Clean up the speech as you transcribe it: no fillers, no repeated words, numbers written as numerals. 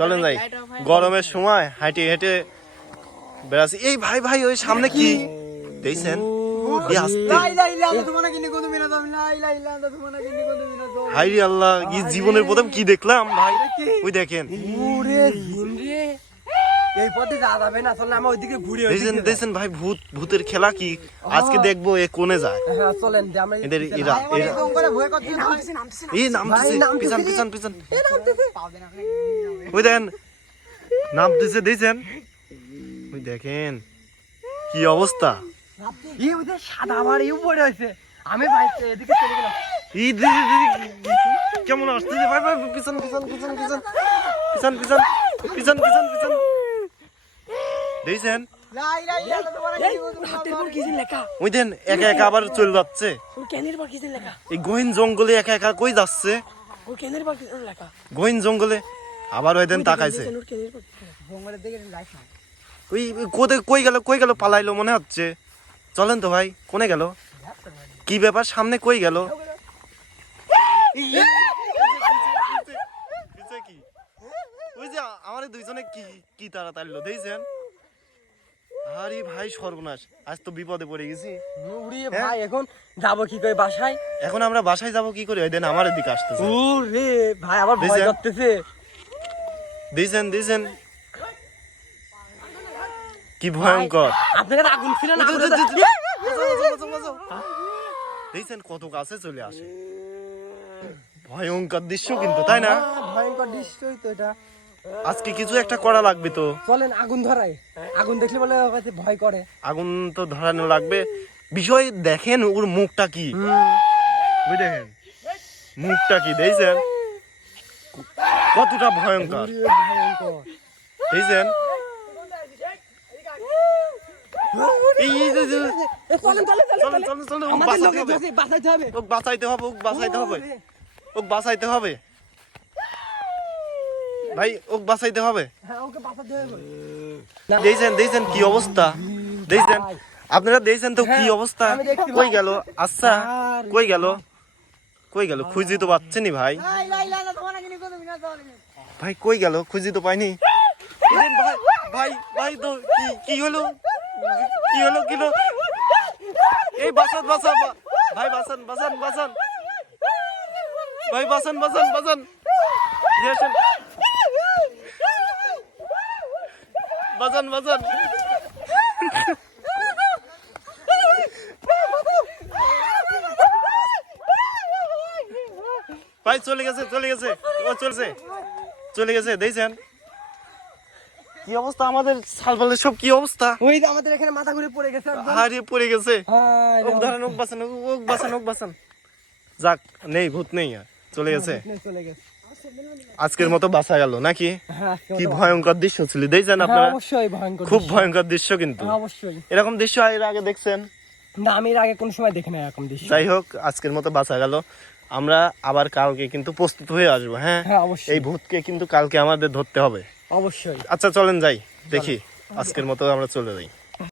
চলেন যাই, গরমের সময় হাঁটে হেঁটে বেড়াচ্ছি। এই ভাই ভাই ওই সামনে কি দেখছেন? হাই রে আল্লাহ, জীবনের প্রথম কি দেখলাম ভাই, ওই দেখেন এই পথে যাওয়া যাবে না, চলেন আমরা ওইদিকে ঘুরে দেখছেন ভাই, ভূতের খেলা কি আজকে দেখবো, এ কোনে যায়। হ্যাঁ চলেন এদের এরা এই নামতেছে, পিছন পিছন পিছন, ওই দেখেন নামতেছে, দেখছেন ওই দেখেন কি অবস্থা। এই ওই সাদা বাড়ি উপরে হয়েছে, আমি বাইক এদিকে চলে গেলাম। এই কেমন আসতেছে ভাই ভাই, পিছন পিছন পিছন পিছন পিছন পিছন পিছন পিছন পিছন, দেখছেন ওই দেন একা একা আবার চলে যাচ্ছে। এই গহীন জঙ্গলে একা একা কই যাচ্ছে, গহীন জঙ্গলে আবার ওই দেন তাকাইছে, ওই কই গেল পালাইলো মনে হচ্ছে। চলেন তো ভাই, কোনে গেল, কি ব্যাপার, সামনে কই গেল? ওই যে আমার দুইজনে কি কি তাড়াতাড়ি দেখছেন। আরে ভাই সর্বনাশ, আজ তো বিপদে পড়ে গেছি ভাই। এখন যাবো কি করে বাসায়? এখন আমরা বাসায় যাবো কি করে? ওই দেন আমার দিকে আসতেছে। ওরে ভাই আবার ভয় করতেছে। দেখছেন দেখছেন কি ভয়ঙ্কর। আপনাদের আগুন ছিল না? দেখছেন কত কাছে চলে আসে, ভয়ঙ্কর দৃশ্য কিন্তু, তাই না? ভয়ঙ্কর দৃশ্যই তো এটা। আজকে কিছু একটা করা লাগবে তো। চলেন আগুন ধরাই, আগুন দেখলে বলে ভয় করে। আগুন তো ধরানো লাগবে। বিষয় দেখেন ওর মুখটা কি, ওই দেখেন মুখটা কি, দেখছেন কতটা ভয়ঙ্কর, দেখছেন বাঁচাইতে হবে, ওক বাঁচাইতে হবে ভাই, ওক বাঁচাইতে হবে। দেখছেন কি অবস্থা, দেখছেন আপনারা, দেখছেন তো কি অবস্থা। কই গেল? আচ্ছা কই গেল, কই গেল? খুঁজি তো পাচ্ছেনি ভাই, ভাই কই গেল? খুঁজি তো পাইনি ভাই, ভাই ভাই তো কি হলো, কি হলো, কি হলো? এই বাঁচান বাঁচান ভাই, বাঁচান বাঁচান বাঁচান ভাই, বাঁচান বাঁচান বাঁচান, বাঁচান বাঁচান। ভাই চলে গেছে, চলে গেছে, ও চলছে, চলে গেছে। দেখছেন কি অবস্থা, আমাদের সালবালের সব কি অবস্থা। ওই যে আমাদের এখানে মাথা ঘুরে পড়ে গেছে, হারিয়ে পড়ে গেছে। ওক ধরেন, ওক বাঁচান, ওক বাঁচান, ওক বাঁচান। যাক, নেই, ভূত নেই, চলে গেছে। আজকের মতো বাঁচা গেল নাকি? কি ভয়ঙ্কর দৃশ্য ছিল, দেখছেন আপনারা? খুব ভয়ঙ্কর দৃশ্য কিন্তু। এরকম দৃশ্য এর আগে দেখছেন না? আমি এর আগে কোন সময় দেখি না এরকম দৃশ্য। যাই হোক, আজকের মতো বাঁচা গেল। আমরা আবার কালকে কিন্তু প্রস্তুত হয়ে আসবো। হ্যাঁ, এই ভূতকে কিন্তু কালকে আমাদের ধরতে হবে অবশ্যই। আচ্ছা চলেন যাই, দেখি। আজকের মতো আমরা চলে যাই।